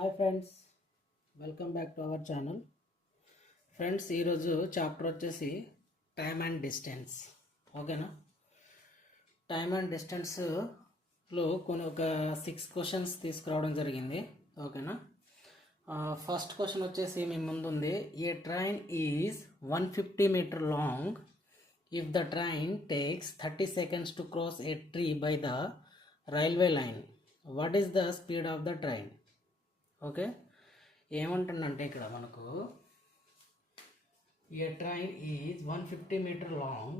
Hi friends, welcome back to our channel. Friends, ఈరోజు chapter వచ్చేసి time and distance. ఓకేనా? Time and డిస్టెన్స్లో ఒక 6 క్వశ్చన్స్ తీసుకురావడం జరిగింది. ఓకేనా? ఫస్ట్ క్వశ్చన్ వచ్చేసి మీ ముందుంది. A train is 150 metre long if the train takes 30 seconds to cross a tree by the railway line. What is the speed of the train? Okay, ఏమంటుందంటే ఇక్కడ మనకు a train is 150 metre long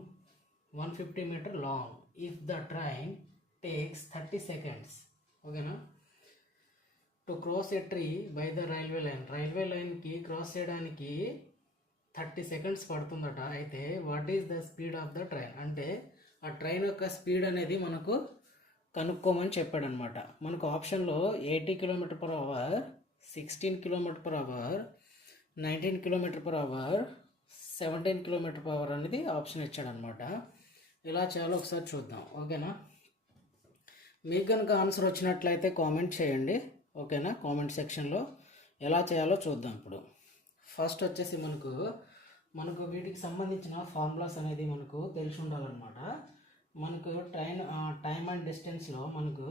if the train takes 30 seconds. ఓకేనా? To cross a tree by the railway లైన్కి cross చేయడానికి 30 seconds పడుతుందట. అయితే what is the speed of the train అంటే ఆ ట్రైన్ యొక్క స్పీడ్ అనేది మనకు కనుక్కోమని చెప్పాడనమాట. మనకు ఆప్షన్లో 80 km/h, 16 km/h, 19 km/h, 17 km/h అనేది ఆప్షన్ ఇచ్చాడనమాట. ఇలా చేయాలో ఒకసారి చూద్దాం. ఓకేనా? మీకు కనుక ఆన్సర్ వచ్చినట్లయితే కామెంట్ చేయండి. ఓకేనా? కామెంట్ సెక్షన్లో ఎలా చేయాలో చూద్దాం. ఇప్పుడు ఫస్ట్ వచ్చేసి మనకు వీటికి సంబంధించిన ఫార్ములాస్ అనేది మనకు తెలిసి ఉండాలన్నమాట. మనకు టైమ్ అండ్ డిస్టెన్స్లో మనకు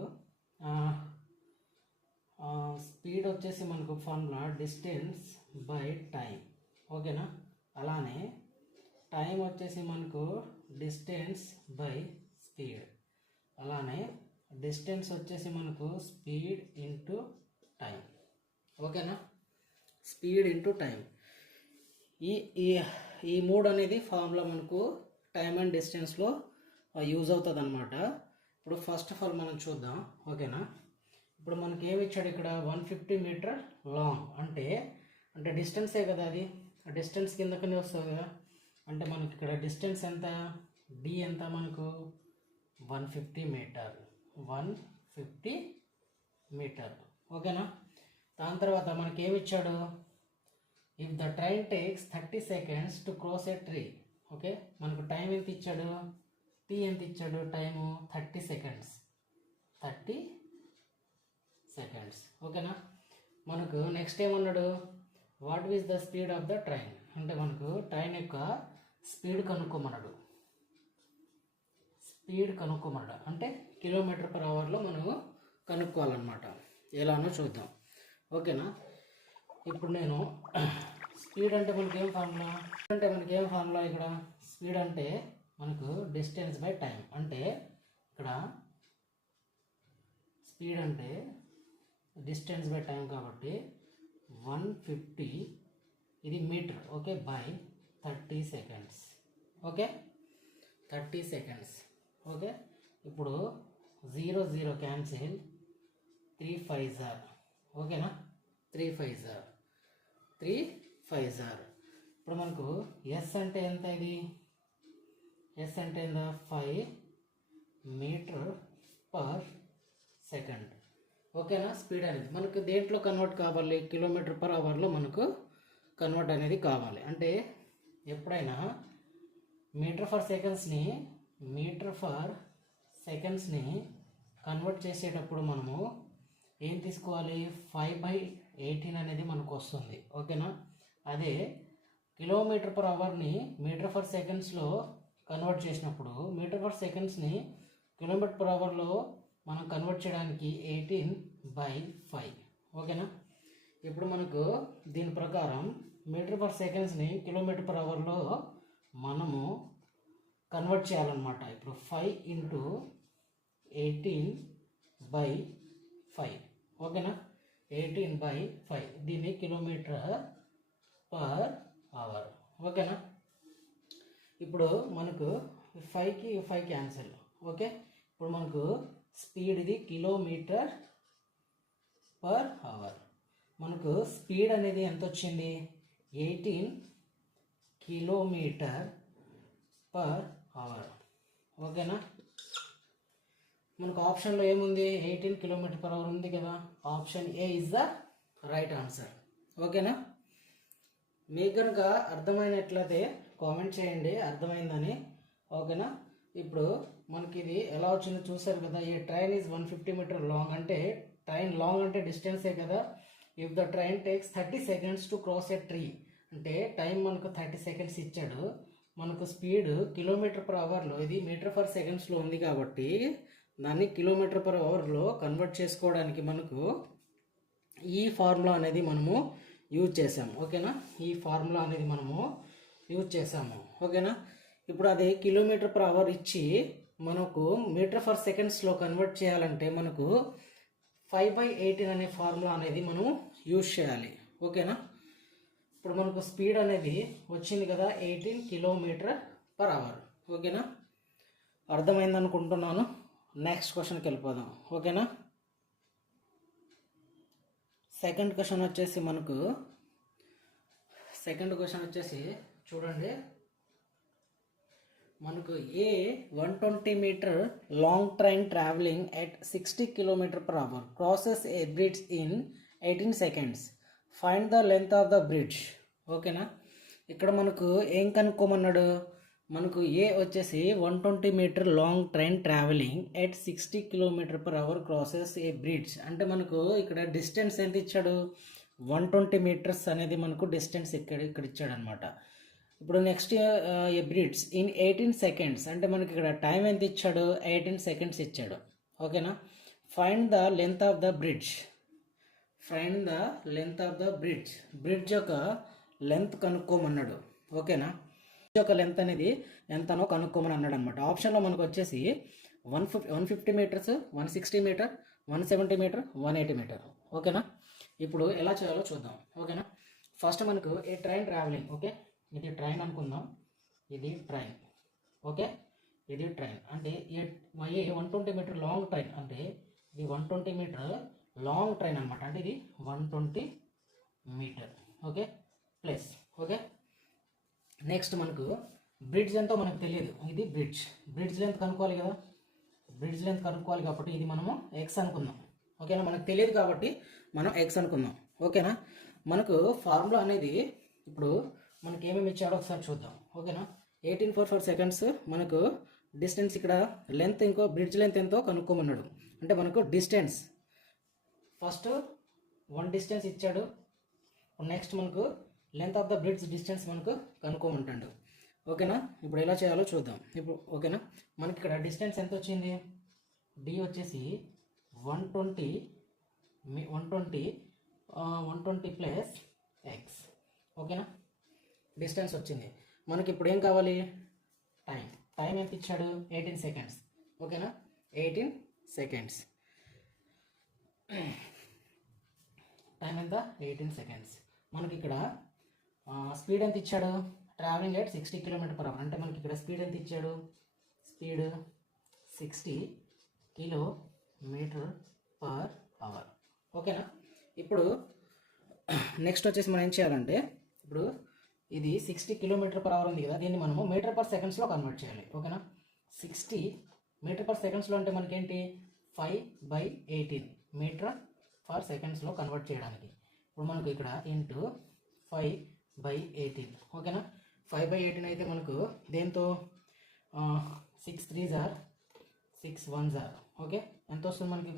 స్పీడ్ వచ్చేసి మనకు ఫార్ములా డిస్టెన్స్ బై టైం. ఓకేనా? అలానే టైం వచ్చేసి మనకు డిస్టెన్స్ బై స్పీడ్. అలానే డిస్టెన్స్ వచ్చేసి మనకు స్పీడ్ ఇంటూ టైం. ఓకేనా? Speed into time. ఈ మూడు అనేది ఫార్ములా మనకు టైమ్ అండ్ డిస్టెన్స్లో యూజ్ అవుతుంది అనమాట. ఇప్పుడు ఫస్ట్ ఆఫ్ ఆల్ మనం చూద్దాం. ఓకేనా? ఇప్పుడు మనకి ఏమి ఇచ్చాడు ఇక్కడ? 150 మీటర్ లాంగ్ అంటే డిస్టెన్సే కదా, అది డిస్టెన్స్ కిందకనే వస్తుంది కదా. అంటే మనకి ఇక్కడ డిస్టెన్స్ ఎంత? డి ఎంత మనకు? 150 మీటర్. ఓకేనా? దాని తర్వాత మనకి ఏమి ఇచ్చాడు? If the train takes 30 seconds to cross a tree. Okay, మనకు టైం ఎంత ఇచ్చాడు? టీ ఎంత ఇచ్చాడు? Time 30 seconds. ఓకేనా? మనకు నెక్స్ట్ ఏమన్నాడు? What is the speed of the train అంటే మనకు ట్రైన్ యొక్క స్పీడ్ కనుక్కోమన్నాడు. అంటే km/hలో మనము కనుక్కోవాలన్నమాట. ఎలానో చూద్దాం. ఓకేనా? ఇప్పుడు నేను స్పీడ్ అంటే మనకేం ఫార్ములా ఇక్కడ? స్పీడ్ అంటే మనకు డిస్టెన్స్ బై టైం. అంటే ఇక్కడ స్పీడ్ అంటే డిస్టెన్స్ బై టైం కాబట్టి 150 ఇది metre. Okay, by 30 seconds. Okay, 30 seconds. Okay, ఇప్పుడు 0 క్యాన్సిల్, 3 5s are. ఓకేనా? 3 5s are. ఇప్పుడు మనకు ఎస్ అంటే ఎంత? ఇది ఎస్ అంటే ఎంత? 5 మీటర్/సెకండ్. ఓకేనా? స్పీడ్ అనేది మనకు దేంట్లో కన్వర్ట్ కావాలి? km/hలో మనకు కన్వర్ట్ అనేది కావాలి. అంటే ఎప్పుడైనా మీటర్/సెకండ్స్ని కన్వర్ట్ చేసేటప్పుడు మనము ఏం తీసుకోవాలి? 5/18 అనేది మనకు వస్తుంది. ఓకేనా? అదే km/hని మీటర్/సెకండ్స్లో కన్వర్ట్ చేసినప్పుడు మీటర్/సెకండ్స్ని km/hలో మనం కన్వర్ట్ చేయడానికి 18/5. ఓకేనా? ఇప్పుడు మనకు దీని ప్రకారం మీటర్/సెకండ్స్ని km/hలో మనము కన్వర్ట్ చేయాలన్నమాట. ఇప్పుడు 5 × 18/5. ఓకేనా? 18/5 దీన్ని km/h. ఓకేనా? ఇప్పుడు మనకు 5కి 5 క్యాన్సిల్. ఓకే, ఇప్పుడు మనకు స్పీడ్ ఇది km/h. మనకు స్పీడ్ అనేది ఎంత వచ్చింది? 18 km/h. ఓకేనా? మనకు ఆప్షన్లో ఏముంది? 18 km/h ఉంది కదా. Option A is the right answer. ఓకేనా? మీకు కనుక అర్థమైనట్లయితే కామెంట్ చేయండి అర్థమైందని. ఓకేనా? ఇప్పుడు మనకి ఇది ఎలా వచ్చిందో చూసారు కదా. ఈ ట్రైన్ ఈజ్ 150 మీటర్ లాంగ్ అంటే ట్రైన్ లాంగ్ అంటే డిస్టెన్సే కదా. If the train takes 30 seconds to cross a tree, అంటే టైం మనకు 30 seconds ఇచ్చాడు, మనకు స్పీడ్ km/hలో, ఇది మీటర్/సెకండ్స్లో ఉంది కాబట్టి దాన్ని km/hలో కన్వర్ట్ చేసుకోవడానికి మనకు ఈ ఫార్ములా అనేది మనము యూజ్ చేసాము. ఓకేనా, ఈ ఫార్ములా అనేది మనము యూజ్ చేసాము. ఓకేనా, ఇప్పుడు అది km/h ఇచ్చి మనకు మీటర్/సెకండ్స్లో కన్వర్ట్ చేయాలంటే మనకు 5/18 అనే ఫార్ములా అనేది మనం యూజ్ చేయాలి. ఓకేనా, ఇప్పుడు మనకు స్పీడ్ అనేది వచ్చింది కదా 18 km/h. ఓకేనా, అర్థమైంది అనుకుంటున్నాను. నెక్స్ట్ క్వశ్చన్కి వెళ్ళిపోదాం. ఓకేనా, సెకండ్ క్వశ్చన్ వచ్చేసి చూడండి, మనకు a 120 metre long train travelling at 60 km/h crosses a bridge in 18 seconds. Find the length of the bridge. ఓకేనా, ఇక్కడ మనకు ఏం కనుక్కోమన్నాడు, మనకు ఏ వచ్చేసి 120 metre long train travelling at 60 km/h crosses a bridge, అంటే మనకు ఇక్కడ డిస్టెన్స్ ఎంత ఇచ్చాడు, 120 meters అనేది మనకు డిస్టెన్స్ ఇక్కడ ఇచ్చాడు అనమాట. ఇప్పుడు next A bridge in 18 seconds, అంటే మనకి ఇక్కడ టైం ఎంత ఇచ్చాడు, 18 seconds ఇచ్చాడు. ఓకేనా, find the length of the bridge. Bridge యొక్క లెంత్ కనుక్కోమన్నాడు. ఓకేనా, బ్రిడ్జ్ యొక్క లెంత్ అనేది ఎంతనో కనుక్కోమని అన్నాడు అనమాట. ఆప్షన్లో మనకు వచ్చేసి 150 meters, 160 meter, 170 meter, 180 meter. ఓకేనా, ఇప్పుడు ఎలా చేయాలో చూద్దాం. ఓకేనా, ఫస్ట్ మనకు ఏ ట్రైన్ ట్రావెలింగ్, ఓకే ఇది ట్రైన్ అనుకుందాం, ఇది ట్రైన్. ఓకే, ఇది ట్రైన్ అంటే ఏ 120 meter లాంగ్ ట్రైన్, అంటే ఇది 120 meter లాంగ్ ట్రైన్ అనమాట, అంటే ఇది 120 meter. Okay plus. Okay, next మనకు బ్రిడ్జ్ ఎంతో మనకు తెలియదు, ఇది బ్రిడ్జ్ లెంత్ కనుక్కోవాలి కదా, బ్రిడ్జ్ లెంత్ కనుక్కోవాలి కాబట్టి ఇది మనము ఎక్స్ అనుకుందాం. ఓకేనా, మనకు తెలియదు కాబట్టి మనం ఎక్స్ అనుకుందాం. ఓకేనా, మనకు ఫార్ములా అనేది ఇప్పుడు మనకి ఏమేమి ఇచ్చాడో ఒకసారి చూద్దాం. ఓకేనా, 1844 seconds మనకు డిస్టెన్స్, ఇక్కడ లెంత్ ఇంకో బ్రిడ్జ్ లెంత్ ఎంతో కనుక్కోమన్నాడు. అంటే మనకు డిస్టెన్స్ ఫస్ట్ 1 డిస్టెన్స్ ఇచ్చాడు, నెక్స్ట్ మనకు length of the bridge distance మనకు కనుక్కోమంటాడు. ఓకేనా, ఇప్పుడు ఎలా చేయాలో చూద్దాం. ఇప్పుడు ఓకేనా, మనకి ఇక్కడ డిస్టెన్స్ ఎంత వచ్చింది, డి వచ్చేసి 120 ప్లస్ ఎక్స్. ఓకేనా, డిస్టెన్స్ వచ్చింది. మనకి ఇప్పుడు ఏం కావాలి, టైం ఎంత ఇచ్చాడు, 18 seconds. ఓకేనా, 18 seconds. టైం ఎంత, 18 seconds. మనకి ఇక్కడ స్పీడ్ ఎంత ఇచ్చాడు, ట్రావెలింగ్ ఎట్ 60 km/h, అంటే మనకి ఇక్కడ స్పీడ్ ఎంత ఇచ్చాడు, స్పీడ్ 60 km/h. ఓకేనా, ఇప్పుడు నెక్స్ట్ వచ్చేసి మనం ఏం చేయాలంటే, ఇప్పుడు ఇది 60 km/h ఉంది కదా, దీన్ని మనము మీటర్/సెకండ్స్లో కన్వర్ట్ చేయాలి. ఓకేనా, 60 మీటర్/సెకండ్స్లో అంటే మనకేంటి 5/18 మీటర్/సెకండ్స్లో కన్వర్ట్ చేయడానికి. ఇప్పుడు మనకు ఇక్కడ ఇంటూ 5/18. ఓకేనా, 5/18 అయితే మనకు దేంతో 6 3s are 6 1s are. Okay, ఎంత వస్తుంది మనకి,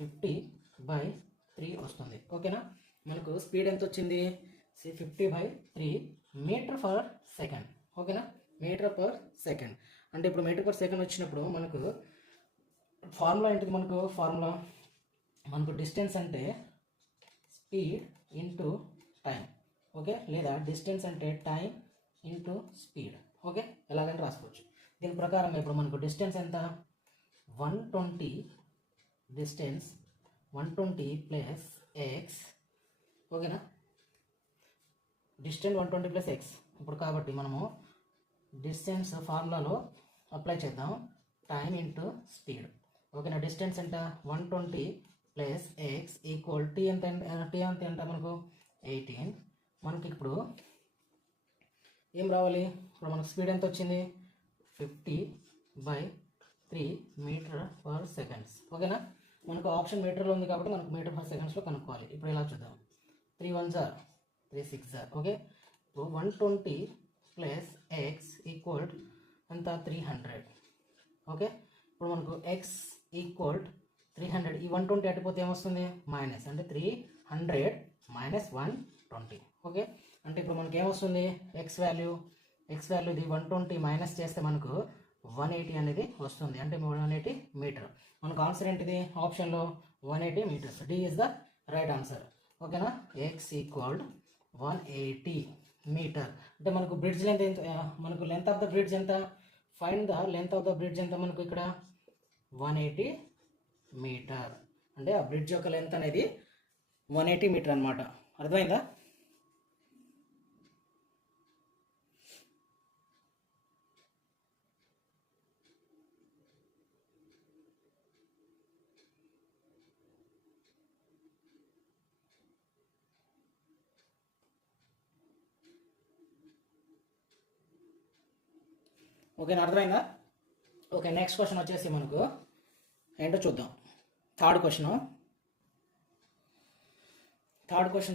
50/3 వస్తుంది. ఓకేనా, మనకు స్పీడ్ ఎంత వచ్చింది, 50/3 మీటర్/సెకండ్. ఓకేనా, మీటర్/సెకండ్ అంటే ఇప్పుడు మీటర్/సెకండ్ వచ్చినప్పుడు మనకు ఫార్ములా ఏంటిది, మనకు డిస్టెన్స్ అంటే స్పీడ్ ఇంటూ టైం. ఓకే, లేదా డిస్టెన్స్ అంటే టైం ఇంటూ స్పీడ్. ఓకే, ఎలాగంటే రాసుకోవచ్చు. దీని ప్రకారం ఇప్పుడు మనకు డిస్టెన్స్ ఎంత, 120 డిస్టెన్స్ 120 ప్లస్ ఎక్స్. ఓకేనా, డిస్టెన్స్ 120 ప్లస్ ఎక్స్. ఇప్పుడు కాబట్టి మనము డిస్టెన్స్ ఫార్ములాలో అప్లై చేద్దాం, టైం ఇంటూ స్పీడ్. ఓకేనా, డిస్టెన్స్ ఎంత 120 ప్లస్ ఎక్స్ ఈక్వల్ టీ ఎంత మనకు 18. మనకి ఇప్పుడు ఏం రావాలి, ఇప్పుడు మనకు స్పీడ్ ఎంత వచ్చింది, 50/3 మీటర్/సెకండ్స్. ఓకేనా, మనకు ఆప్షన్ మీటర్లో ఉంది కాబట్టి మనకు మీటర్/సెకండ్స్లో కనుక్కోవాలి. ఇప్పుడు ఎలా చూద్దాం, 3 1s are 3 6s are. Okay, ఇప్పుడు 120 ప్లస్ ఎక్స్ ఈక్వల్ ఎంత 300. ఓకే, ఇప్పుడు మనకు ఎక్స్ ఈక్వల్ 300, ఈ 120 అటుపోతే ఏమొస్తుంది, మైనస్, అంటే 300 100 మైనస్ 120. ఓకే, అంటే ఇప్పుడు మనకి ఏమొస్తుంది, ఎక్స్ వాల్యూ ఇది 120 మైనస్ చేస్తే మనకు 180 అనేది వస్తుంది, అంటే 180 మీటర్. మనకు ఆన్సర్ ఏంటిది ఆప్షన్లో 180 metres. D is the right answer. ఓకేనా, ఎక్స్ ఈక్వల్ 180 మీటర్. అంటే మనకు బ్రిడ్జ్ లెంత్ ఎంత, మనకు లెంత్ ఆఫ్ ద బ్రిడ్జ్ ఎంత, find the length of the bridge ఎంత మనకు ఇక్కడ 180 మీటర్. అంటే ఆ బ్రిడ్జ్ యొక్క లెంత్ అనేది 180 మీటర్ అనమాట. అర్థమైందా? ఓకేనా, అర్థమైందా? ఓకే, నెక్స్ట్ క్వశ్చన్ వచ్చేసి మనకు ఏంటో చూద్దాం. థర్డ్ క్వశ్చన్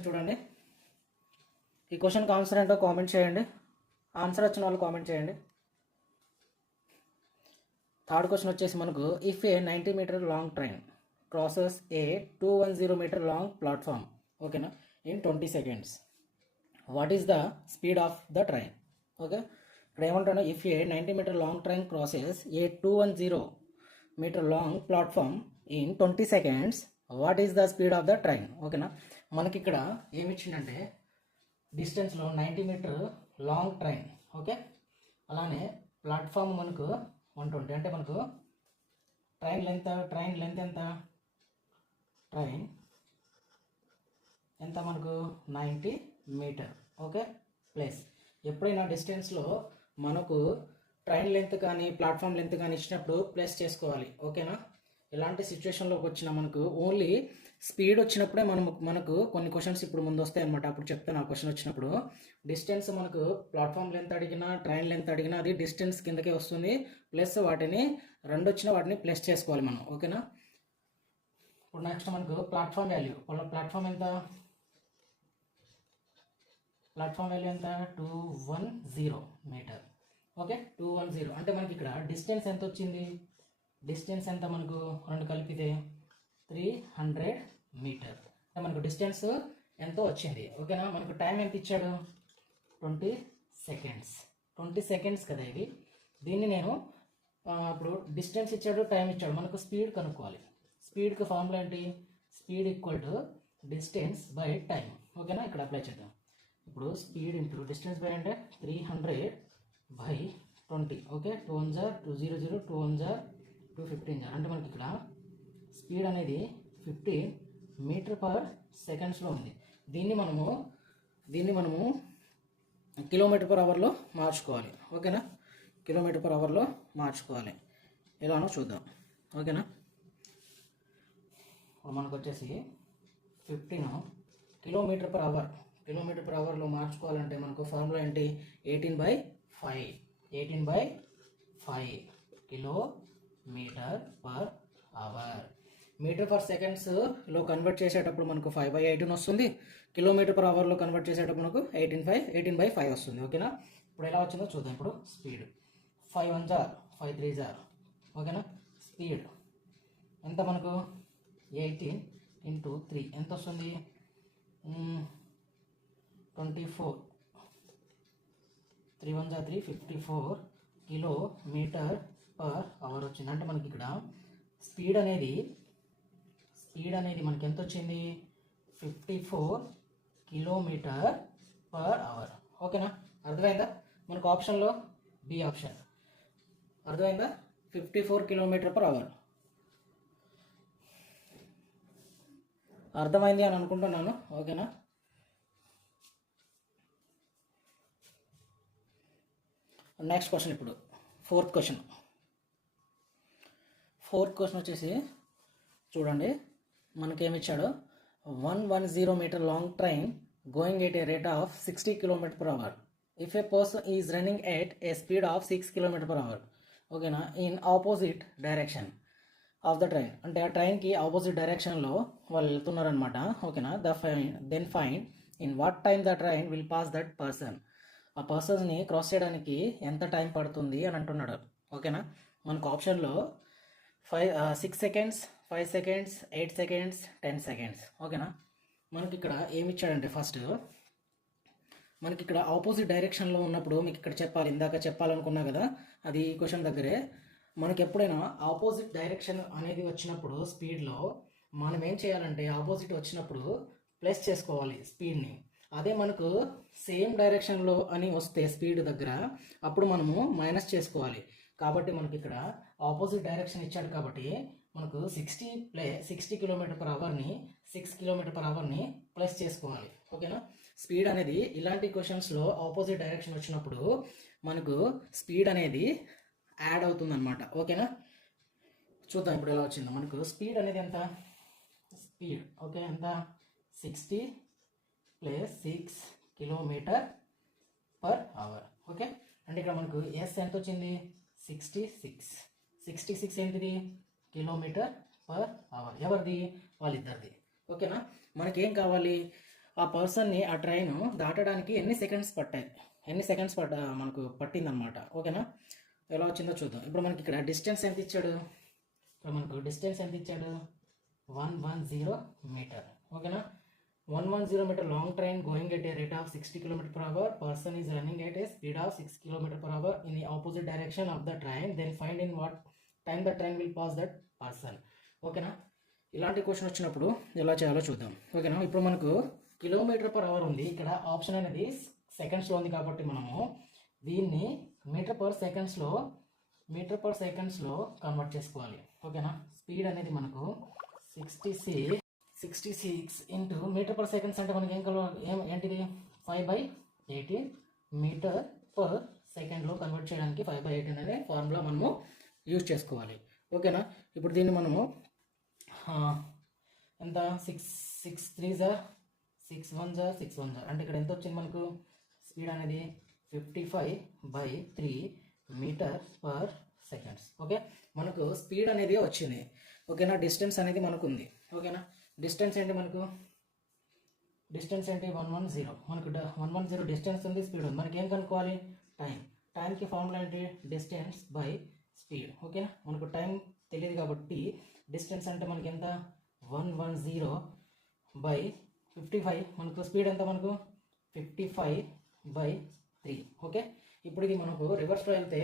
చూడండి. ఈ క్వశ్చన్కి ఆన్సర్ ఏంటో కామెంట్ చేయండి. ఆన్సర్ వచ్చిన వాళ్ళు కామెంట్ చేయండి. థర్డ్ క్వశ్చన్ వచ్చేసి మనకు if a 90 metre long train crosses a 210 metre long platform, ఓకేనా, in 20 seconds, what is the speed of the train? Okay, ఇక్కడ ఏమంటాను, if a 90 metre long train crosses a 210 metre long platform in 20 seconds, what is the speed of the train? ఓకేనా, మనకి ఇక్కడ ఏమి ఇచ్చిందంటే డిస్టెన్స్లో 90 metre long train. Okay, అలానే platform మనకు 120, అంటే మనకు ట్రైన్ లెంత్ ఎంత మనకు 90 మీటర్. ఓకే, ప్లస్ ఎప్పుడైనా డిస్టెన్స్లో మనకు ట్రైన్ లెంత్ కానీ ప్లాట్ఫామ్ లెంత్ కానీ ఇచ్చినప్పుడు ప్లస్ చేసుకోవాలి. ఓకేనా, ఇలాంటి సిచ్యువేషన్లోకి వచ్చిన మనకు ఓన్లీ స్పీడ్ వచ్చినప్పుడే మనకు కొన్ని క్వశ్చన్స్ ఇప్పుడు ముందు వస్తాయి అనమాట. అప్పుడు చెప్తాను ఆ క్వశ్చన్ వచ్చినప్పుడు. డిస్టెన్స్ మనకు ప్లాట్ఫామ్ లెంత్ అడిగినా ట్రైన్ లెంత్ అడిగినా అది డిస్టెన్స్ కిందకే వస్తుంది, ప్లస్ వాటిని రెండు వచ్చినా వాటిని ప్లస్ చేసుకోవాలి మనం. ఓకేనా, ఇప్పుడు నెక్స్ట్ మనకు ప్లాట్ఫామ్ వాల్యూ ఎంత 210 మీటర్. ఓకే, 210 అంటే మనకి ఇక్కడ డిస్టెన్స్ ఎంత వచ్చింది, డిస్టెన్స్ ఎంత మనకు రెండు కలిపితే 300 మీటర్. అంటే మనకు డిస్టెన్స్ ఎంతో వచ్చింది. ఓకేనా, మనకు టైం ఎంత ఇచ్చాడు 20 సెకండ్స్ కదా ఇది. దీన్ని నేను ఇప్పుడు డిస్టెన్స్ ఇచ్చాడు, టైం ఇచ్చాడు, మనకు స్పీడ్ కనుక్కోవాలి. స్పీడ్కి ఫార్ములా ఏంటి, speed equal to distance by time. ఓకేనా, ఇక్కడ అప్లై చేద్దాం. ఇప్పుడు స్పీడ్ ఇంటూ డిస్టెన్స్ బై అంటే 300/20. ఓకే, 2 1 జా 200, 2 1 జా 215 జా, అంటే మనకి ఇక్కడ స్పీడ్ అనేది 15 మీటర్ పర్ సెకండ్స్లో ఉంది. దీన్ని మనము కిలోమీటర్ పర్ అవర్లో మార్చుకోవాలి. ఓకేనా, కిలోమీటర్ పర్ అవర్లో మార్చుకోవాలి. ఎలానో చూద్దాం. ఓకేనా, మనకు వచ్చేసి 15 కిలోమీటర్ పర్ అవర్లో మార్చుకోవాలంటే మనకు ఫార్ములా ఏంటి, 18/5 kilometre per hour. Metre per సెకండ్స్లో కన్వర్ట్ చేసేటప్పుడు మనకు 5/18 వస్తుంది. కిలోమీటర్ పర్ అవర్లో కన్వర్ట్ చేసేటప్పుడు మనకు 18/5 వస్తుంది. ఓకేనా, ఇప్పుడు ఎలా వచ్చిందో చూద్దాం. ఇప్పుడు స్పీడ్ 5 1 జా 5 3 జా. ఓకేనా, స్పీడ్ ఎంత మనకు 18 × 3 ఎంత వస్తుంది, 24. 3 1 జా 3 54 కిలోమీటర్ పర్ అవర్ వచ్చింది. అంటే మనకి ఇక్కడ స్పీడ్ అనేది మనకి ఎంత వచ్చింది, 54 కిలోమీటర్ పర్ అవర్. ఓకేనా, అర్థమైందా? మనకు ఆప్షన్లో బి ఆప్షన్ అర్థమైందా, 54 కిలోమీటర్ పర్ అవర్. అర్థమైంది అని అనుకుంటున్నాను. ఓకేనా, నెక్స్ట్ క్వశ్చన్. ఇప్పుడు ఫోర్త్ క్వశ్చన్ వచ్చేసి చూడండి, మనకేమిచ్చాడు, 110 metre long train going at a rate of 60 kilometre per hour if a person is running at a speed of 6 kilometre per hour. ఓకేనా, in opposite direction of the train, అంటే ఆ ట్రైన్కి opposite డైరెక్షన్లో వాళ్ళు వెళ్తున్నారనమాట. ఓకేనా, then find in what time the train will pass that person. ఆ పర్సన్ని క్రాస్ చేయడానికి ఎంత టైం పడుతుంది అని అంటున్నాడు. ఓకేనా, మనకు ఆప్షన్లో 6 సెకండ్స్, 5 సెకండ్స్, 8 సెకండ్స్, 10 సెకండ్స్. ఓకేనా, మనకి ఇక్కడ ఏమి ఇచ్చాడంటే ఫస్ట్ మనకి ఇక్కడ ఆపోజిట్ డైరెక్షన్లో ఉన్నప్పుడు మీకు ఇక్కడ చెప్పాలి, ఇందాక చెప్పాలనుకున్నా కదా, అది ఈ క్వశ్చన్ దగ్గరే. మనకి ఎప్పుడైనా ఆపోజిట్ డైరెక్షన్ అనేది వచ్చినప్పుడు స్పీడ్లో మనం ఏం చేయాలంటే ఆపోజిట్ వచ్చినప్పుడు ప్లస్ చేసుకోవాలి స్పీడ్ని. అదే మనకు సేమ్ డైరెక్షన్లో అని వస్తే స్పీడ్ దగ్గర అప్పుడు మనము మైనస్ చేసుకోవాలి. కాబట్టి మనకి ఇక్కడ ఆపోజిట్ డైరెక్షన్ ఇచ్చాడు కాబట్టి మనకు 60 km/hని 6 km/hని ప్లస్ చేసుకోవాలి. ఓకేనా. స్పీడ్ అనేది ఇలాంటి క్వశ్చన్స్లో ఆపోజిట్ డైరెక్షన్ వచ్చినప్పుడు మనకు స్పీడ్ అనేది యాడ్ అవుతుంది అనమాట. ఓకేనా. చూద్దాం ఇప్పుడు ఎలా వచ్చిందో. మనకు స్పీడ్ అనేది ఎంత, స్పీడ్ ఓకే ఎంత 60 + 6 km/h. ఓకే. అంటే ఇక్కడ మనకు ఎస్ ఎంత వచ్చింది 66 ఏంటిది km/h. ఎవరిది, వాళ్ళిద్దరిది. ఓకేనా. మనకేం కావాలి, ఆ పర్సన్ని ఆ ట్రైన్ దాటడానికి ఎన్ని సెకండ్స్ మనకు పట్టిందనమాట. ఓకేనా. ఎలా వచ్చిందో చూద్దాం. ఇప్పుడు మనకి ఇక్కడ డిస్టెన్స్ ఎంత ఇచ్చాడు, ఇక్కడ మనకు డిస్టెన్స్ ఎంత ఇచ్చాడు 110 మీటర్. ఓకేనా. 110 meter long train going at a rate of 60 km/h. Person is running at a speed of 6 km/h in the opposite direction of the train. Then find in what time the train will pass that person. ఓకేనా. ఇలాంటి question వచ్చినప్పుడు ఎలా చేయాలో చూద్దాం. ఓకేనా. ఇప్పుడు మనకు km/h ఉంది, ఇక్కడ ఆప్షన్ అనేది సెకండ్స్లో ఉంది కాబట్టి మనము దీన్ని మీటర్ పర్ సెకండ్స్లో కన్వర్ట్ చేసుకోవాలి. ఓకేనా. స్పీడ్ అనేది మనకు 66 ఇంటూ మీటర్ పర్ సెకండ్స్ అంటే మనకి ఏంటిది 5/18 మీటర్ పర్ సెకండ్లో కన్వర్ట్ చేయడానికి 5/18 అనే ఫార్ములా మనము యూజ్ చేసుకోవాలి. ఓకేనా. ఇప్పుడు దీన్ని మనము ఎంత 6 3s 6 1s 6 1s అంటే ఇక్కడ ఎంత వచ్చింది మనకు స్పీడ్ అనేది 55/3 మీటర్ పర్ సెకండ్స్. ఓకే. మనకు స్పీడ్ అనేది వచ్చింది. ఓకేనా. డిస్టెన్స్ అనేది మనకు ఉంది. ఓకేనా. డిస్టెన్స్ ఏంటి, మనకు డిస్టెన్స్ ఏంటి 110. మనకు 110 డిస్టెన్స్ ఉంది, స్పీడ్ ఉంది. మనకి ఏం కనుక్కోవాలి, టైంకి ఫార్ములా ఏంటి డిస్టెన్స్ బై స్పీడ్. ఓకేనా. మనకు టైం తెలియదు కాబట్టి డిస్టెన్స్ అంటే మనకి ఎంత 110/55. మనకు స్పీడ్ ఎంత, మనకు 55/3. ఓకే. ఇప్పుడు ఇది మనకు రివర్స్లో వెళ్తే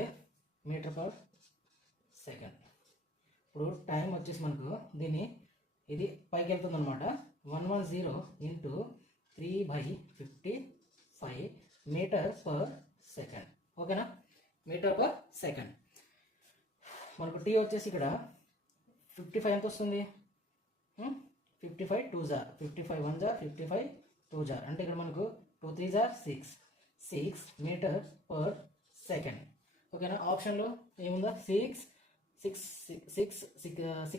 మీటర్ పర్ సెకండ్. ఇప్పుడు టైం వచ్చేసి మనకు దీన్ని ఇది పైకి వెళ్తుంది అనమాట. 110 ఇంటూ 3/55 మీటర్ పర్ సెకండ్. ఓకేనా. Metre per second. మనకు టీ వచ్చేసి ఇక్కడ 55 ఎంత వస్తుంది 55 2s 55 1s 55 2s అంటే ఇక్కడ మనకు 2 3s 6 మీటర్ పర్ సెకండ్. ఓకేనా. ఆప్షన్లో ఏముందా 6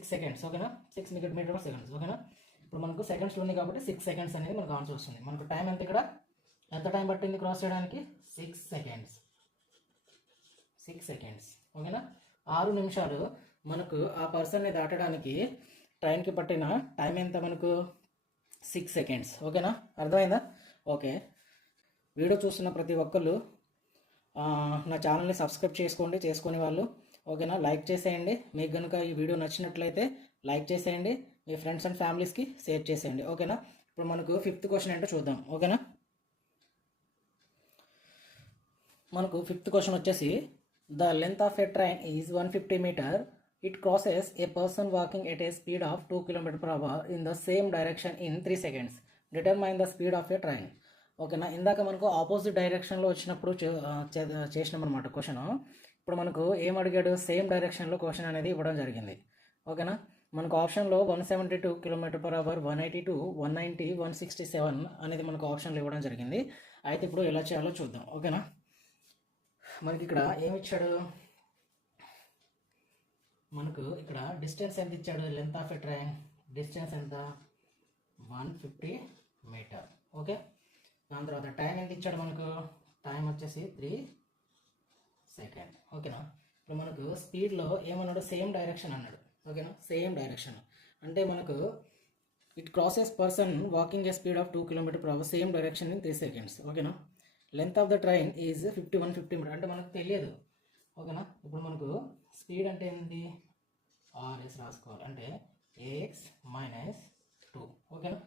సెకండ్స్. ఓకేనా. 6 మీటర్ పర్ సెకండ్స్. ఓకేనా. ఇప్పుడు మనకు సెకండ్స్లో ఉంది కాబట్టి 6 సెకండ్స్ అనేది మనకు ఆన్సర్ వస్తుంది. మనకు టైం ఎంత, ఇక్కడ ఎంత టైం పట్టింది క్రాస్ చేయడానికి 6 సెకండ్స్. ఓకేనా. 6 నిమిషాలు మనకు ఆ పర్సన్ని దాటడానికి ట్రైన్కి పట్టిన టైం ఎంత, మనకు 6 సెకండ్స్. ఓకేనా. అర్థమైందా. ఓకే. వీడియో చూస్తున్న ప్రతి ఒక్కళ్ళు నా ఛానల్ని సబ్స్క్రైబ్ చేసుకునే వాళ్ళు ఓకేనా. లైక్ చేసేయండి. మీకు కనుక ఈ వీడియో నచ్చినట్లయితే లైక్ చేసేయండి, మీ ఫ్రెండ్స్ అండ్ ఫ్యామిలీస్కి షేర్ చేసేయండి. ఓకేనా. ఇప్పుడు మనకు 5th క్వశ్చన్ ఏంటో చూద్దాం. ఓకేనా. మనకు 5th క్వశ్చన్ వచ్చేసి the length of a train is 150 metre. It crosses a person walking at a speed of 2 km/h in the same direction in 3 seconds. Determine the speed of a train. ఓకేనా. ఇందాక మనకు opposite డైరెక్షన్లో వచ్చినప్పుడు చేసినాం అనమాట question. ఇప్పుడు మనకు ఏం అడిగాడు, సేమ్ డైరెక్షన్లో క్వశ్చన్ అనేది ఇవ్వడం జరిగింది. ఓకేనా. మనకు ఆప్షన్లో 172 km/h 182 190 167 అనేది మనకు ఆప్షన్లు ఇవ్వడం జరిగింది. అయితే ఇప్పుడు ఎలా చేయాలో చూద్దాం. ఓకేనా. మనకి ఇక్కడ ఏమి ఇచ్చాడు, మనకు ఇక్కడ డిస్టెన్స్ ఎంత ఇచ్చాడు, length of a train distance ఎంత 150 మీటర్. ఓకే. దాని తర్వాత టైం ఎంత ఇచ్చాడు, మనకు టైం వచ్చేసి 3 సెకండ్. ఓకేనా. ఇప్పుడు మనకు స్పీడ్లో ఏమన్నాడు, సేమ్ డైరెక్షన్ అన్నాడు. ఓకేనా. సేమ్ డైరెక్షన్ అంటే మనకు it crosses person walking a speed of 2 km/h same direction in 3 seconds. ఓకేనా. Length of the train is 150 metre అంటే మనకు తెలియదు. ఓకేనా. ఇప్పుడు మనకు స్పీడ్ అంటే ఏంటి, ఆర్ఎస్ రాసుకోవాలి, అంటే AX - 2. ఓకేనా.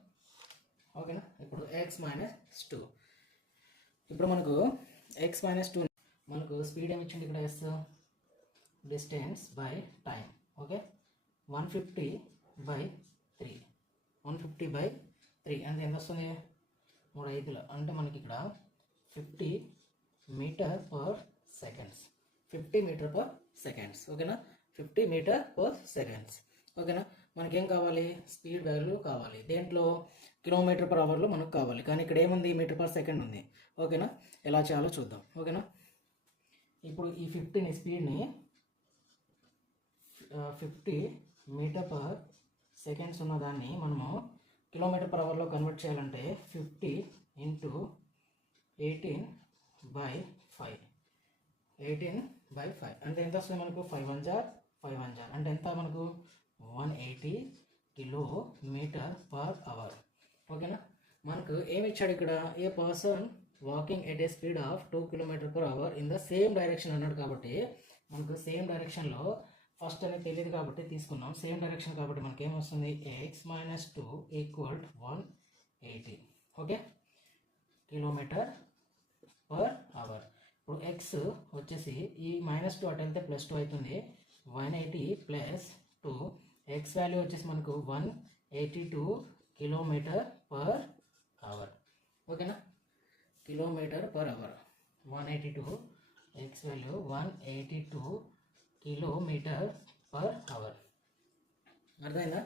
ఓకేనా. ఇప్పుడు x-2, ఇప్పుడు మనకు x-2 మనకు స్పీడ్ ఏమి ఇచ్చింది ఇక్కడ, S distance by time. Okay, 150/3, 150/3 అంటే ఎంత వస్తుంది, 3 5 అంటే మనకి ఇక్కడ 50 metre per seconds, 50 metre per seconds. ఓకేనా, 50 మీటర్ పర్ సెకండ్స్. ఓకేనా, మనకేం కావాలి, స్పీడ్ వాల్యూ కావాలి. దేంట్లో కిలోమీటర్ పర్ అవర్లో మనకు కావాలి, కానీ ఇక్కడ ఏముంది, మీటర్ పర్ సెకండ్ ఉంది. ఓకేనా, ఎలా చేయాలో చూద్దాం. ఓకేనా, ఇప్పుడు ఈ 50ని స్పీడ్ని 50 మీటర్ పర్ సెకండ్స్ ఉన్నదాన్ని మనము కిలోమీటర్ పర్ అవర్లో కన్వర్ట్ చేయాలంటే 50 × 18/5, 18/5 అంటే ఎంత వస్తుంది మనకు, 5 1 jar 5 1 jar అంటే ఎంత మనకు 180 కిలోమీటర్ పర్ అవర్. ఓకేనా, మనకు ఏమి ఇచ్చాడు ఇక్కడ, a person walking at a speed of 2 km/h in the same direction అన్నాడు. కాబట్టి మనకు సేమ్ డైరెక్షన్లో ఫస్ట్ అనేది తెలియదు కాబట్టి తీసుకున్నాం, సేమ్ డైరెక్షన్ కాబట్టి మనకి ఏమొస్తుంది, x-2 = 180. Okay, kilometre per hour. ఇప్పుడు x వచ్చేసి ఈ -2 అటు వెళ్తే +2 అవుతుంది, 180 + 2, x వాల్యూ వచ్చేసి మనకు 182 కిలోమీటర్ పర్ అవర్. ఓకేనా, kilometre per hour 182, x value 182 kilometre per hour. అర్థమైందా?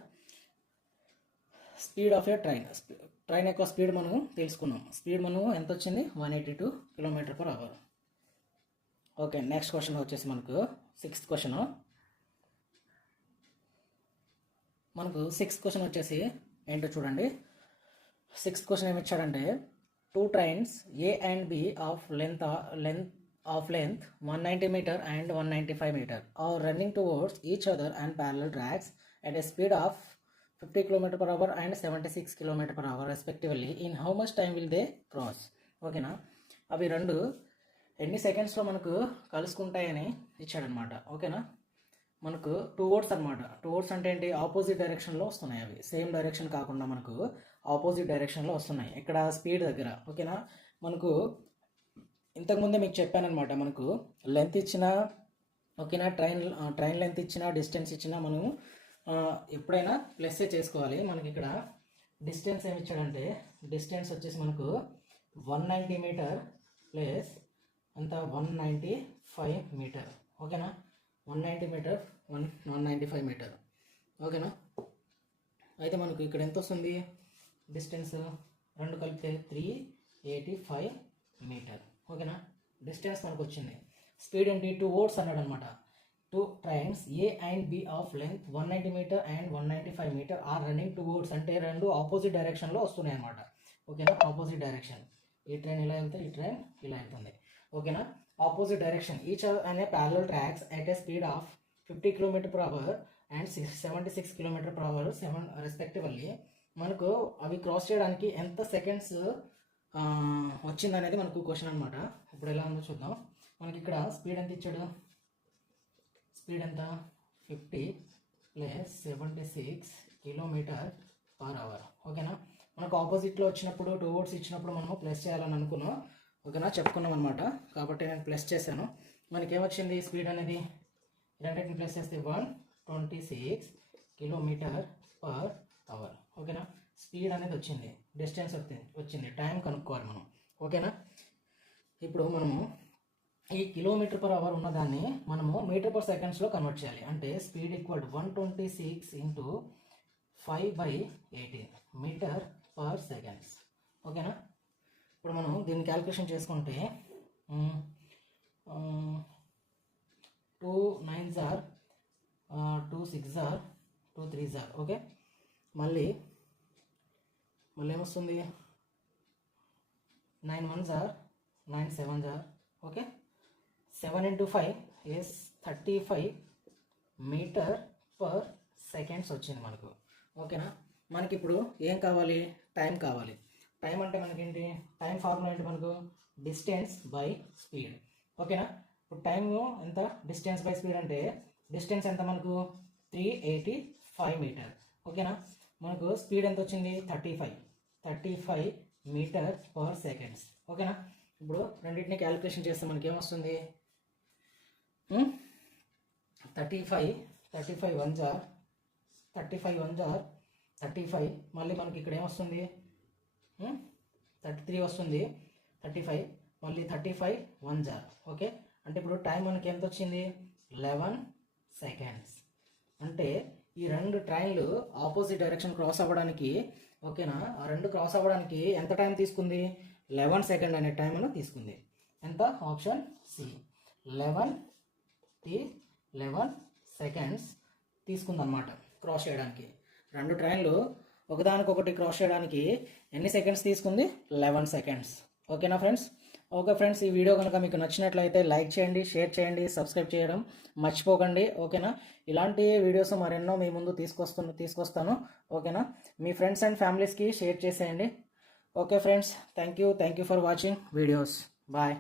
స్పీడ్ ఆఫ్ ఏ ట్రైన్ యొక్క స్పీడ్ మనం తెలుసుకున్నాం. స్పీడ్ మనం ఎంత వచ్చింది, 182 km/h. ఓకే, నెక్స్ట్ క్వశ్చన్ వచ్చేసి మనకు 6th క్వశ్చన్. మనకు 6th క్వశ్చన్ వచ్చేసి ఏంటో చూడండి. 6th క్వశ్చన్ ఏమి ఇచ్చాడంటే, 2 trains A and B of length 190 meter and 195 meter are running towards each other on parallel tracks at a speed of 50 km/h and 76 km/h respectively. In how much time will they cross? ఓకేనా, అవి రెండు ఎన్ని సెకండ్స్లో మనకు కలుసుకుంటాయని ఇచ్చాడనమాట. ఓకేనా, మనకు 2 words అనమాట. 2 words అంటే ఏంటి, ఆపోజిట్ డైరెక్షన్లో వస్తున్నాయి. అవి సేమ్ డైరెక్షన్ కాకుండా మనకు ఆపోజిట్ డైరెక్షన్లో వస్తున్నాయి ఇక్కడ స్పీడ్ దగ్గర. ఓకేనా, మనకు ఇంతకుముందే మీకు చెప్పానమాట, మనకు లెంత్ ఇచ్చిన, ఓకేనా, ట్రైన్ లెంత్ ఇచ్చిన, డిస్టెన్స్ ఇచ్చిన మనం ఎప్పుడైనా ప్లస్సే చేసుకోవాలి. మనకి ఇక్కడ డిస్టెన్స్ ఏమి ఇచ్చాడంటే, డిస్టెన్స్ వచ్చేసి మనకు 190 మీటర్ ప్లస్ అంత 195 మీటర్. ఓకేనా, 190 మీటర్ 195 మీటర్. ఓకేనా, అయితే మనకు ఇక్కడ ఎంత వస్తుంది డిస్టెన్స్, రెండు కలిపితే 385 మీటర్. ఓకేనా, డిస్టెన్స్ మనకు వచ్చింది. స్పీడ్ ఏంటి, 2 words అన్నాడు అనమాట. 2 trains A and B of length 190 meter and 195 meter are running 2 words అంటే రెండు ఆపోజిట్ డైరెక్షన్లో వస్తున్నాయి అనమాట. ఓకేనా, ఆపోజిట్ డైరెక్షన్, ఈ ట్రైన్ ఇలా వెళ్తే ఈ ట్రైన్ ఇలా వెళ్తుంది. ఓకేనా, ఆపోజిట్ డైరెక్షన్ ఈచ్ అనే parallel tracks at a speed of 50 km/h and 76 km/h respectively. మనకు అవి క్రాస్ చేయడానికి ఎంత సెకండ్స్ వచ్చిందనేది మనకు క్వశ్చన్ అనమాట. ఇప్పుడు ఎలా ఉందో చూద్దాం. మనకి ఇక్కడ స్పీడ్ ఎంత ఇచ్చాడు, స్పీడ్ ఎంత 50 + 76 km/h. ఓకేనా, మనకు ఆపోజిట్లో వచ్చినప్పుడు 2 words ఇచ్చినప్పుడు మనము ప్లస్ చేయాలని అనుకున్నాం. ఓకేనా, చెప్పుకున్నాం అనమాట, కాబట్టి నేను ప్లస్ చేశాను. మనకి ఏమొచ్చింది స్పీడ్ అనేది, రెండింటిని ప్లస్ చేస్తే 126 km/h. ఓకేనా, స్పీడ్ అనేది వచ్చింది, డిస్టెన్స్ వచ్చింది, టైం కనుక్కోవాలి మనం. ఓకేనా, ఇప్పుడు మనము ఈ km/h ఉన్నదాన్ని మనము మీటర్ పర్ సెకండ్స్లో కన్వర్ట్ చేయాలి. అంటే స్పీడ్ = 126 × 5/18 మీటర్ పర్ సెకండ్స్. ఓకేనా, ఇప్పుడు మనం దీన్ని క్యాలిక్యులేషన్ చేసుకుంటే 2 9s are 2 6s are 2 3s are. Okay, మళ్ళీ ఏమొస్తుంది, 9 1s are 9 7s are. Okay, 7 × 5 is 35 metre per seconds వచ్చింది మనకు. ఓకేనా, మనకి ఇప్పుడు ఏం కావాలి, టైం కావాలి. టైం అంటే మనకేంటి, టైం ఫార్ములా ఏంటి మనకు, డిస్టెన్స్ బై స్పీడ్. ఓకేనా, ఇప్పుడు టైము ఎంత, డిస్టెన్స్ బై స్పీడ్ అంటే డిస్టెన్స్ ఎంత మనకు 385 మీటర్. ఓకేనా, మనకు స్పీడ్ ఎంత వచ్చింది 35. 35 మీటర్స్ పర్ సెకండ్స్. ఓకేనా? ఇప్పుడు రెండింటిని క్యాలిక్యులేషన్ చేస్తే మనకి ఏమొస్తుంది? 35 1 జార్ 35 మళ్ళీ మనకి ఇక్కడ ఏమొస్తుంది? 33 వస్తుంది. 35 మళ్ళీ 35 1 జార్. ఓకే, అంటే ఇప్పుడు టైం మనకి ఎంత వచ్చింది? 11 సెకండ్స్. అంటే ఈ రెండు ట్రైన్లు ఆపోజిట్ డైరెక్షన్ క్రాస్ అవ్వడానికి, ఓకేనా, ఆ రెండు క్రాస్ అవ్వడానికి ఎంత టైం తీసుకుంది? 11 సెకండ్ అనే టైం అని తీసుకుంది. ఎంత? ఆప్షన్ సి 11 సెకండ్స్ తీసుకుందన్నమాట క్రాస్ చేయడానికి. రెండు ట్రైన్లు ఒకదానికొకటి క్రాస్ చేయడానికి ఎన్ని సెకండ్స్ తీసుకుంది? 11 సెకండ్స్. ఓకేనా ఫ్రెండ్స్? ఓకే ఫ్రెండ్స్, ఈ వీడియో కనుక మీకు నచ్చినట్లయితే లైక్ చేయండి, షేర్ చేయండి, సబ్స్క్రైబ్ చేయడం మర్చిపోకండి. ఓకేనా? ఇలాంటి వీడియోస్ మరెన్నో మీ ముందు తీసుకొస్తాను. ఓకేనా? మీ ఫ్రెండ్స్ అండ్ ఫ్యామిలీస్కి షేర్ చేసేయండి. Okay friends, thank you for watching videos. Bye.